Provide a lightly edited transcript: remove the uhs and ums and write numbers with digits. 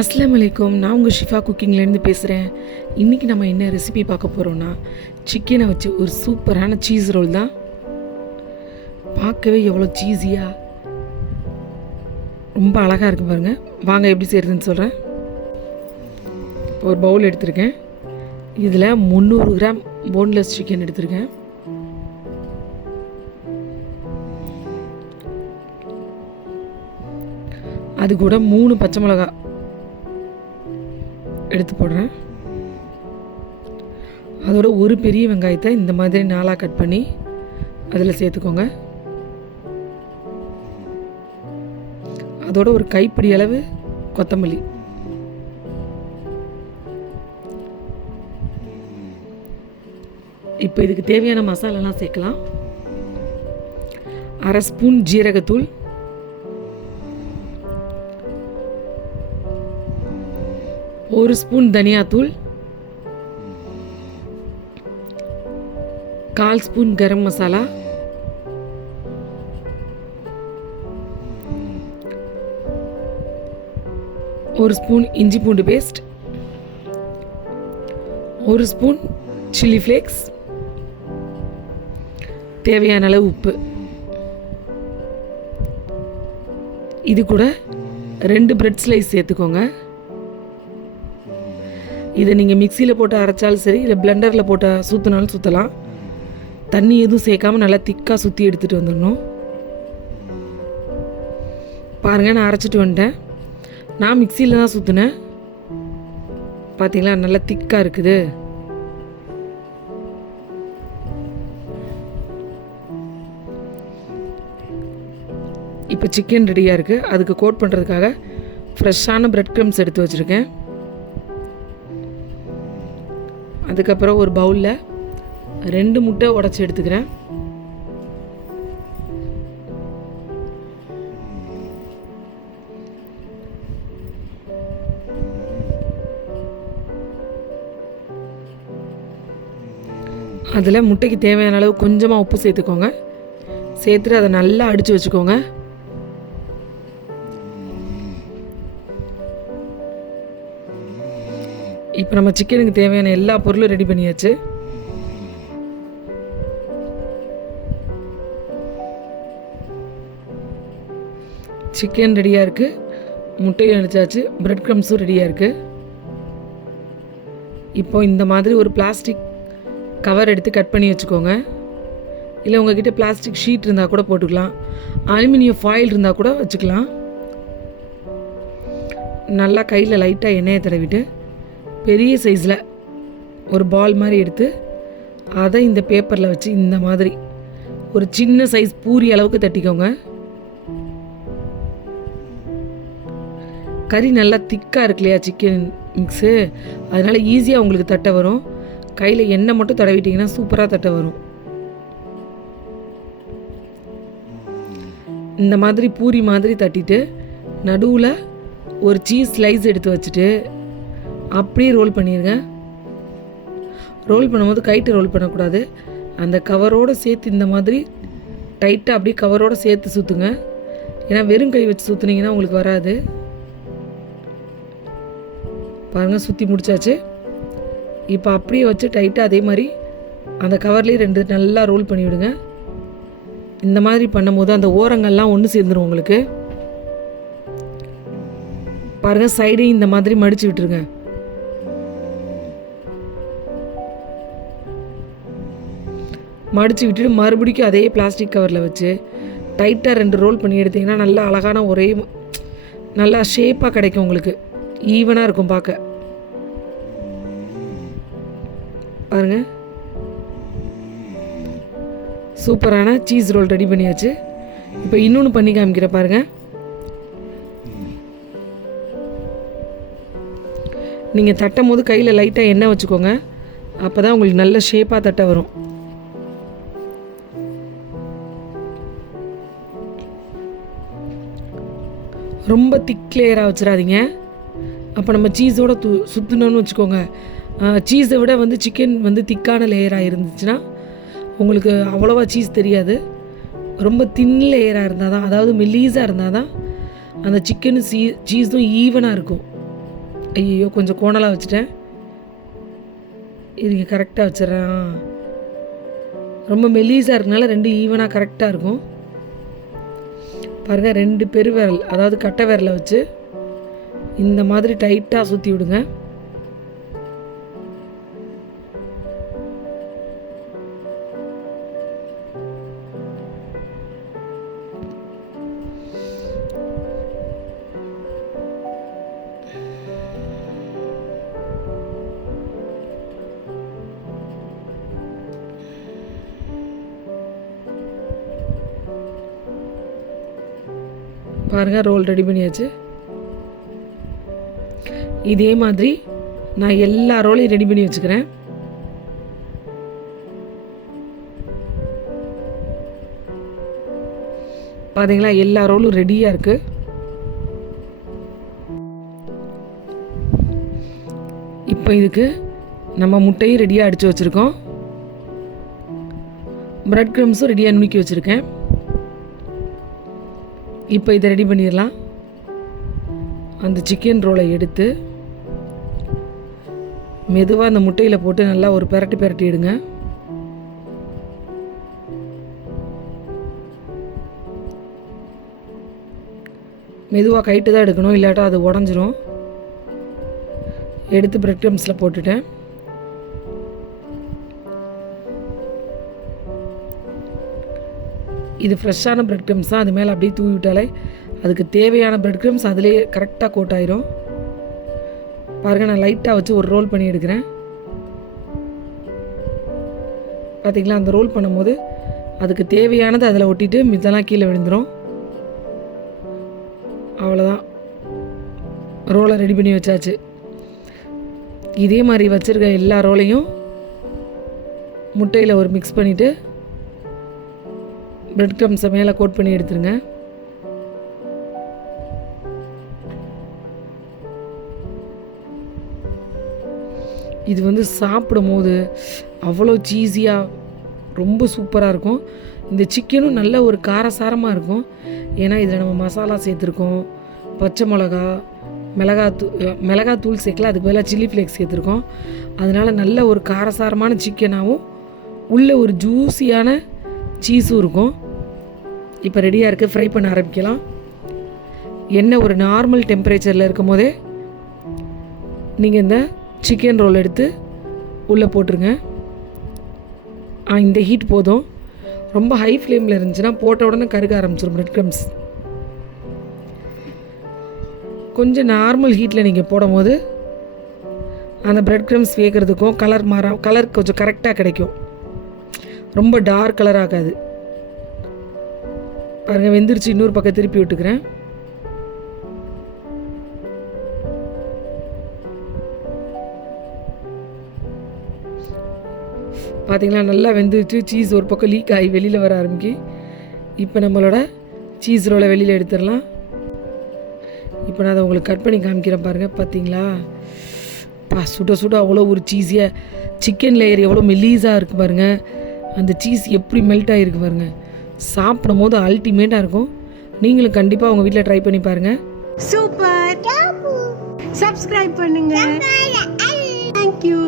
அஸ்ஸலாமு அலைக்கும். நான் உங்கள் ஷிஃபா குக்கிங்லேருந்து பேசுகிறேன். இன்றைக்கி நம்ம என்ன ரெசிபி பார்க்க போகிறோன்னா, சிக்கனை வச்சு ஒரு சூப்பரான சீஸ் ரோல் தான். பார்க்கவே எவ்வளோ சீஸியாக ரொம்ப அழகாக இருக்கு பாருங்கள். வாங்க எப்படி செய்கிறதுன்னு சொல்கிறேன். ஒரு பவுல் எடுத்திருக்கேன். இதில் 300 கிராம் போன்லெஸ் சிக்கன் எடுத்திருக்கேன். அது கூட 3 பச்சை மிளகா எடுத்து போடுறேன். அதோட ஒரு பெரிய வெங்காயத்தை இந்த மாதிரி 4ஆக கட் பண்ணி அதில் சேர்த்துக்கோங்க. அதோட ஒரு கைப்பிடி அளவு கொத்தமல்லி, இப்போ இதுக்கு தேவையான மசாலாலாம் சேர்க்கலாம். 1/2 ஸ்பூன் ஜீரகத்தூள், 1 ஸ்பூன் தனியாத்தூள், 1/4 ஸ்பூன் கரம் மசாலா, 1 ஸ்பூன் இஞ்சி பூண்டு பேஸ்ட், 1 ஸ்பூன் சில்லி ஃப்ளேக்ஸ், தேவையான அளவு உப்பு. இது கூட 2 பிரெட் ஸ்லைஸ் சேர்த்துக்கோங்க. இதை நீங்கள் மிக்சியில் போட்டு அரைச்சாலும் சரி, இல்லை பிளெண்டரில் போட்டு சுற்றினாலும் சுற்றலாம். தண்ணி எதுவும் சேர்க்காமல் நல்லா திக்காக சுற்றி எடுத்துகிட்டு வந்துடணும். பாருங்கள், நான் அரைச்சிட்டு வந்துட்டேன். நான் மிக்சியில் தான் சுற்றினேன். பார்த்தீங்களா, நல்லா திக்காக இருக்குது. இப்போ சிக்கன் ரெடியாக இருக்குது. அதுக்கு கோட் பண்ணுறதுக்காக ஃப்ரெஷ்ஷான பிரெட் க்ரம்ஸ் எடுத்து வச்சுருக்கேன். அதுக்கப்புறம் ஒரு பவுலில் 2 முட்டை உடச்சி எடுத்துக்கிறேன். அதில் முட்டைக்கு தேவையான அளவு கொஞ்சமாக உப்பு சேர்த்துக்கோங்க. சேர்த்துட்டு அதை நல்லா அடித்து வச்சுக்கோங்க. இப்போ நம்ம சிக்கனுக்கு தேவையான எல்லா பொருளும் ரெடி பண்ணியாச்சு. சிக்கன் ரெடியாக இருக்குது, முட்டையும் அடித்தாச்சு, பிரெட் க்ரம்ஸும் ரெடியாக இருக்குது. இப்போ இந்த மாதிரி ஒரு பிளாஸ்டிக் கவர் எடுத்து கட் பண்ணி வச்சுக்கோங்க. இல்லை உங்கள்கிட்ட பிளாஸ்டிக் ஷீட் இருந்தால் கூட போட்டுக்கலாம். அலுமினியம் ஃபாயில் இருந்தால் கூட வச்சுக்கலாம். நல்லா கையில் லைட்டாக எண்ணெயை தடவிட்டு பெரிய சைஸில் ஒரு பால் மாதிரி எடுத்து அதை இந்த பேப்பரில் வச்சு இந்த மாதிரி ஒரு சின்ன சைஸ் பூரி அளவுக்கு தட்டிக்கோங்க. கறி நல்லா திக்காக இருக்கு இல்லையா சிக்கன் மிக்ஸு, அதனால் ஈஸியாக உங்களுக்கு தட்ட வரும். கையில் எண்ணெய் மட்டும் தடவிட்டிங்கன்னா சூப்பராக தட்ட வரும். இந்த மாதிரி பூரி மாதிரி தட்டிட்டு நடுவில் ஒரு சீஸ் ஸ்லைஸ் எடுத்து வச்சுட்டு அப்படியே ரோல் பண்ணிடுங்க. ரோல் பண்ணும்போது கைட்டு ரோல் பண்ணக்கூடாது. அந்த கவரோடு சேர்த்து இந்த மாதிரி டைட்டாக அப்படியே கவரோடு சேர்த்து சுற்றுங்க. ஏன்னா வெறும் கை வச்சு சுற்றுனீங்கன்னா உங்களுக்கு வராது. பாருங்கள், சுற்றி முடிச்சாச்சு. இப்போ அப்படியே வச்சு டைட்டாக அதே மாதிரி அந்த கவர்லேயே 2 நல்லா ரோல் பண்ணி விடுங்க. இந்த மாதிரி பண்ணும்போது அந்த ஓரங்கள்லாம் ஒன்று சேர்ந்துடும் உங்களுக்கு. பாருங்கள், சைடையும் இந்த மாதிரி மடித்து விட்டுருங்க. மடித்து விட்டுட்டு மறுபடிக்கும் அதே பிளாஸ்டிக் கவரில் வச்சு டைட்டாக 2 ரோல் பண்ணி எடுத்திங்கன்னா நல்லா அழகான ஒரே நல்லா ஷேப்பாக கிடைக்கும் உங்களுக்கு. ஈவனாக இருக்கும் பார்க்க. பாருங்கள், சூப்பரான சீஸ் ரோல் ரெடி பண்ணியாச்சு. இப்போ இன்னொன்று பண்ணி காமிக்கிறேன் பாருங்கள். நீங்கள் தட்டும் போது கையில் லைட்டாக எண்ணெய் வச்சுக்கோங்க. அப்போ தான் உங்களுக்கு நல்ல ஷேப்பாக தட்ட வரும். ரொம்ப திக் லேயராக வச்சிடாதீங்க. அப்போ நம்ம சீஸோட சுற்றணும்னு வச்சுக்கோங்க. சீஸை விட சிக்கன் திக்கான லேயராக இருந்துச்சுன்னா உங்களுக்கு அவ்வளோவா சீஸ் தெரியாது. ரொம்ப தின் லேயராக இருந்தால் தான், அதாவது மெல்லீஸாக இருந்தால் தான் அந்த சிக்கனும் சீஸும் ஈவனாக இருக்கும். ஐயோ கொஞ்சம் கோணலாக வச்சுட்டேன். இதுக்கு கரெக்டாக வச்சிடறேன். ரொம்ப மெல்லிஸாக இருக்கனால 2 ஈவனாக கரெக்டாக இருக்கும். பாருங்கள், 2 பெருவிரல் அதாவது கட்டை விரலை வச்சு இந்த மாதிரி டைட்டாக சுற்றி விடுங்க. பாருங்கள், ரோல் ரெடி பண்ணியாச்சு. இதே மாதிரி நான் எல்லா ரோலையும் ரெடி பண்ணி வச்சுக்கிறேன். பார்த்தீங்களா, எல்லா ரோலும் ரெடியாக இருக்குது. இப்போ இதுக்கு நம்ம முட்டையும் ரெடியாக அடித்து வச்சுருக்கோம். பிரெட் க்ரம்ஸும் ரெடியாக நுணுக்கி வச்சுருக்கேன். இப்போ இதை ரெடி பண்ணிடலாம். அந்த சிக்கன் ரோலை எடுத்து மெதுவாக அந்த முட்டையில் போட்டு நல்லா ஒரு பெரட்டி எடுங்க. மெதுவாக கைட்டு தான் எடுக்கணும், இல்லாட்டா அது உடஞ்சிரும். எடுத்து பிரெட் க்ரம்ஸில் போட்டுட்டேன். இது ஃப்ரெஷ்ஷான பிரெட் க்ரம்ஸ் தான். அது மேலே அப்படியே தூவி விட்டாலே அதுக்கு தேவையான பிரெட் க்ரம்ஸ் அதிலே கரெக்டாக கோட் ஆயிரும். பாருங்கள், நான் லைட்டாக வச்சு ஒரு ரோல் பண்ணி எடுக்கிறேன். பார்த்திங்களா, அந்த ரோல் பண்ணும்போது அதுக்கு தேவையானது அதில் ஒட்டிட்டு மிதெல்லாம் கீழே விழுந்துடும். அவ்வளோதான், ரோலை ரெடி பண்ணி வச்சாச்சு. இதே மாதிரி வச்சுருக்க எல்லா ரோலையும் முட்டையில் ஒரு மிக்ஸ் பண்ணிவிட்டு பிரெட் க்ரம்ஸை மேலே கோட் பண்ணி எடுத்துருங்க. இது வந்து சாப்பிடும் போது அவ்வளோ சீஸியாக ரொம்ப சூப்பராக இருக்கும். இந்த சிக்கனும் நல்ல ஒரு காரசாரமாக இருக்கும். ஏன்னா இதில் நம்ம மசாலா சேர்த்துருக்கோம், பச்சை மிளகா, மிளகாத்தூள் சேர்க்கல, அதுக்கு பதிலாக சில்லி ஃப்ளேக்ஸ் சேர்த்துருக்கோம். அதனால் நல்ல ஒரு காரசாரமான சிக்கனாகவும் உள்ள ஒரு ஜூஸியான சீஸும் இருக்கும். இப்போ ரெடியாக இருக்குது, ஃப்ரை பண்ண ஆரம்பிக்கலாம். எண்ணெய் ஒரு நார்மல் டெம்பரேச்சரில் இருக்கும் போதே நீங்கள் இந்த சிக்கன் ரோல் எடுத்து உள்ளே போட்டுருங்க. இந்த ஹீட் போதும். ரொம்ப ஹை ஃப்ளேமில் இருந்துச்சுன்னா போட்ட உடனே கருக ஆரம்பிச்சிடும் பிரெட் க்ரம்ஸ். கொஞ்சம் நார்மல் ஹீட்டில் நீங்கள் போடும் போது அந்த பிரெட் க்ரம்ஸ் வேகிறதுக்கும் கலர் கொஞ்சம் கரெக்டாக கிடைக்கும். ரொம்ப டார்க் கலர் ஆகாது. பாருங்கள், வெந்துருச்சு. இன்னொரு பக்கம் திருப்பி விட்டுக்கிறேன். பார்த்தீங்களா, நல்லா வெந்துருச்சு. சீஸ் ஒரு பக்கம் லீக் ஆகி வெளியில் வர ஆரம்பிக்கு. இப்போ நம்மளோட சீஸ் ரோலை வெளியில் எடுத்துடலாம். இப்போ நான் அதை உங்களுக்கு கட் பண்ணி காமிக்கிறேன். பாருங்கள், பார்த்தீங்களா, சுட சுட அவ்வளோ ஒரு சீஸியாக சிக்கன் லேயர் எவ்வளோ மெல்லீஸாக இருக்குது பாருங்கள். அந்த சீஸ் எப்படி மெல்ட் ஆகிருக்கு பாருங்கள். சாப்பிடும் போது அல்டிமேட்டாக இருக்கும். நீங்களும் கண்டிப்பாக உங்கள் வீட்டில் ட்ரை பண்ணி பாருங்கள். சூப்பர். சப்ஸ்கிரைப் பண்ணுங்க. தேங்க்யூ.